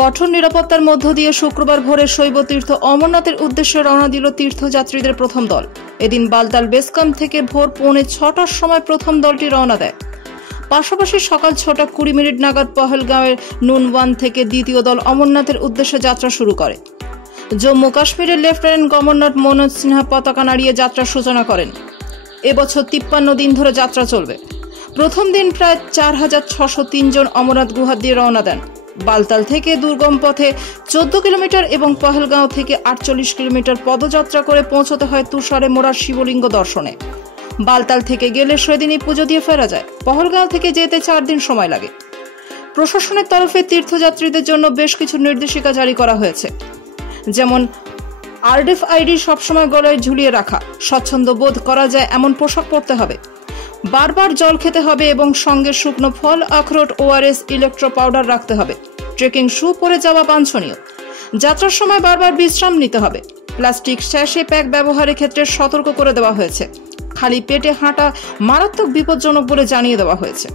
কঠোর নিরাপত্তার মধ্য দিয়ে শুক্রবার ভোরে শৈব তীর্থ অমরনাথের উদ্দেশ্যে রওনা দিল তীর্থযাত্রীদের প্রথম দল। এদিন বালতাল বেস ক্যাম্প থেকে ভোর 5:45টার সময় প্রথম দলটি রওনা দেয়। পাশাপাশি সকাল 6:20 নাগাদ পহেলগাঁওয়ের নুনওয়ান থেকে দ্বিতীয় দল অমরনাথের উদ্দেশ্যে যাত্রা শুরু করে। জম্মু কাশ্মীরের লেফটেন্যান্ট গভর্নর মনোজ সিনহা পতাকা নাড়িয়ে যাত্রার সূচনা করেন। এবছর 53 দিন ধরে যাত্রা চলবে। প্রথম দিন প্রায় 4603 জন অমরনাথ গুহা দিয়ে রওনা দেন। বালতাল থেকে দুর্গম পথে 14 কিলোমিটার এবং পহেলগাঁও থেকে 48 কিলোমিটার পদযাত্রা করে পৌঁছতে হয় তুষারে মোড়া শিবলিঙ্গ দর্শনে। বালতাল থেকে গেলে সেদিনই পুজো দিয়ে ফেরা যায়। পহেলগাঁও থেকে যেতে 4 দিন সময় লাগে। প্রশাসনের তরফে তীর্থযাত্রীদের জন্য বেশ কিছু নির্দেশিকা জারি করা হয়েছে, যেমন RFID সবসময় গলায় ঝুলিয়ে রাখা, স্বচ্ছন্দ বোধ করা যায় এমন পোশাক পরতে হবে, বারবার জল খেতে হবে এবং সঙ্গে শুকনো ফল, আখরোট, ORS, ইলেকট্রো পাউডার রাখতে হবে। ট্রেকিং শু পরে যাওয়া বাঞ্ছনীয়। যাত্রার সময় বারবার বিশ্রাম নিতে হবে। প্লাস্টিক স্যাশে প্যাক ব্যবহারের ক্ষেত্রে সতর্ক করে দেওয়া হয়েছে। খালি পেটে হাঁটা মারাত্মক বিপজ্জনক বলে জানিয়ে দেওয়া হয়েছে।